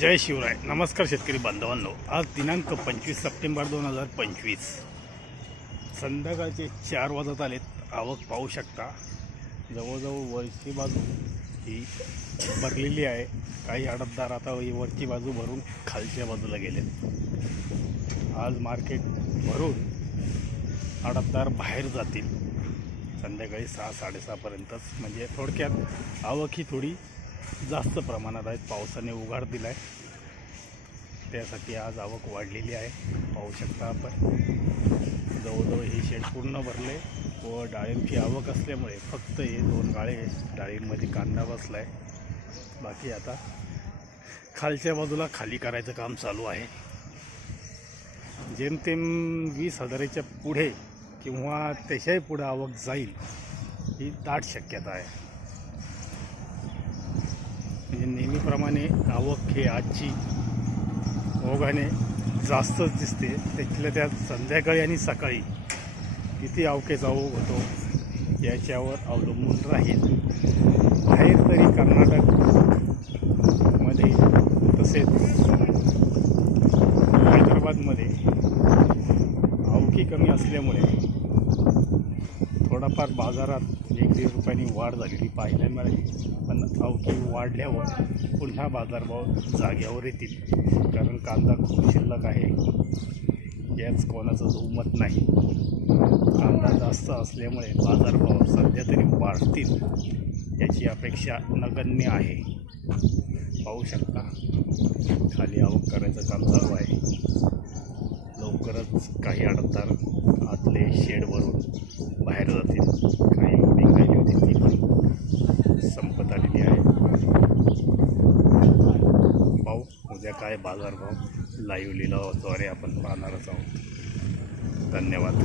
जय शिवराय. नमस्कार शेतकरी बांधवांनो. आज दिनांक पंचवीस सप्टेंबर दोन हजार पंचवीस. संध्याकाळचे चार वाजत आलेत. आवक पाहू शकता. जवळजवळ वरची बाजू ही भरलेली आहे. काही अडतदार आता ही वरची बाजू भरून खालच्या बाजूला गेलेत. आज मार्केट भरून अडतदार बाहेर जातील. संध्याकाळी सहा साडेसहापर्यंतच म्हणजे थोडक्यात आवक ही थोडी जास्त प्रमाणात आहेत. पावसाने उघाड दिला आहे त्यासाठी आज आवक वाढलेली आहे. पाहू शकता आपण. जवळजवळ हे शेड पूर्ण भरले व डाळिंबची आवक असल्यामुळे फक्त हे दोन गाळे डाळिंबमध्ये कांदा बसला आहे बाकी आता खालच्या बाजूला खाली करायचं काम चालू आहे. जेमतेम वीस हजाराच्या पुढे किंवा त्याच्याही पुढे आवक जाईल ही दाट शक्यता आहे. त्याप्रमाणे आवक हे आजची ओघाने जास्तच दिसते. त्यातल्या त्यात संध्याकाळी आणि सकाळी किती अवकेचा ओघ होतो याच्यावर अवलंबून राहील. बाहेर तरी कर्नाटकमध्ये तसेच हैदराबादमध्ये आवकी कमी असल्यामुळे थोडाफार बाजारात एक दीड रुपयांनी वाढ झालेली पाहायला मिळाली. पण अवघी वाढल्यावर पुन्हा बाजारभाव जाग्यावर येतील. कारण कांदा खूप शिल्लक आहे. याच कोणाचं दुमत नाही. कांदा जास्त असल्यामुळे बाजारभाव सध्या तरी वाढतील याची अपेक्षा नगण्य आहे. पाहू शकता. खाली आवक करायचं काम चालू आहे. लवकरच काही अडतदार आतले शेड भरून बाहेर जातील काही लोडिंग राहिली होती ती पण संपत आलेली आहे पाहू उद्या काय बाजारभाव लाईव्ह लिलावाद्वारे आपण पाहणारच आहोत. धन्यवाद.